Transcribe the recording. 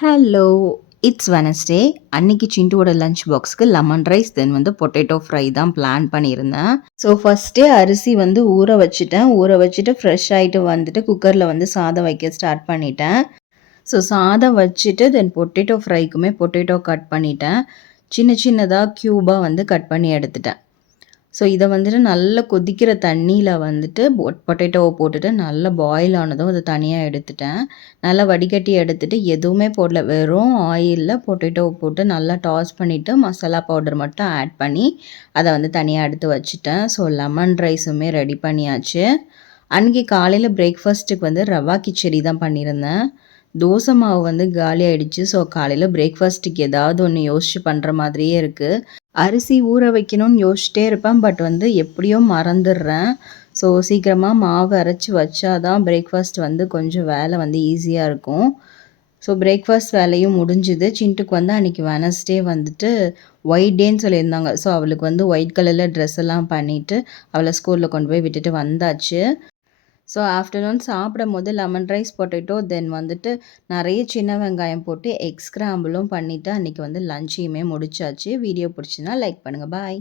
Hello! It's Wednesday. அன்னைக்கு சிண்டுவோட lunch பாக்ஸ்க்கு lemon rice, தென் வந்து potato fry தான் பிளான் பண்ணியிருந்தேன். ஸோ ஃபர்ஸ்ட்டே அரிசி வந்து ஊற வச்சுட்டேன். ஊற வச்சுட்டு ஃப்ரெஷ் ஆயிட்டு வந்துட்டு குக்கர்ல வந்து சாதம் வைக்க ஸ்டார்ட் பண்ணிட்டேன். ஸோ சாதம் வச்சுட்டு தென் பொட்டேட்டோ ஃப்ரைக்குமே பொட்டேட்டோ கட் பண்ணிட்டேன். சின்ன சின்னதா கியூபா வந்து கட் பண்ணி எடுத்துட்டேன். ஸோ இத வந்துட்டு நல்லா கொதிக்கிற தண்ணீல வந்துட்டு பொட்டேட்டோவ போட்டுட்டு நல்லா பாயில் ஆனதும் அத தனியா எடுத்துட்டேன். நல்லா வடிகட்டி எடுத்துட்டு எதுவுமே போடல. வெறும் ஆயில்ல பொட்டேட்டோவ போட்டு நல்லா டாஸ் பண்ணிட்டு, மசாலா பவுடர் மட்டும் ஆட் பண்ணி, அத வந்து தனியா எடுத்து வச்சுட்டேன். ஸோ லெமன் ரைஸுமே ரெடி பண்ணியாச்சு. அன்னைக்கு காலையில பிரேக்ஃபாஸ்ட்டுக்கு வந்து ரவா கிச்சடி தான் பண்ணியிருந்தேன். தோசை மாவு வந்து காலி ஆயிடுச்சு. ஸோ காலையில பிரேக்ஃபாஸ்ட்டுக்கு ஏதாவது ஒண்ணு யோசிச்சு பண்ற மாதிரியே இருக்கு. அரிசி ஊற வைக்கணும்னு யோசிச்சிட்டே இருப்பேன். பட் வந்து எப்படியோ மறந்துடுறேன். ஸோ சீக்கிரமா மாவு அரைச்சு வச்சா தான் பிரேக்ஃபாஸ்ட் வந்து கொஞ்சம் வேலை வந்து ஈஸியா இருக்கும். ஸோ பிரேக்ஃபாஸ்ட் வேலையும் முடிஞ்சுது. சின்ட்டுக்கு வந்து அன்னைக்கு வெட்னஸ்டே வந்துட்டு ஒயிட் டேன்னு சொல்லியிருந்தாங்க. ஸோ அவளுக்கு வந்து ஒயிட் கலர்ல ட்ரெஸ் எல்லாம் பண்ணிட்டு, அவள ஸ்கூல்ல கொண்டு போய் விட்டுட்டு வந்தாச்சு. ஸோ ஆஃப்டர்நூன் சாப்பிடும்போது லெமன் ரைஸ், பொட்டேட்டோ தென் வந்துட்டு நெறைய சின்ன வெங்காயம் போட்டு எக் ஸ்க்ராம்பிளும் பண்ணிட்டு, அன்னைக்கு வந்து லன்ச்சையுமே முடிச்சாச்சு. வீடியோ பிடிச்சுதுன்னா லைக் பண்ணுங்க. பாய்.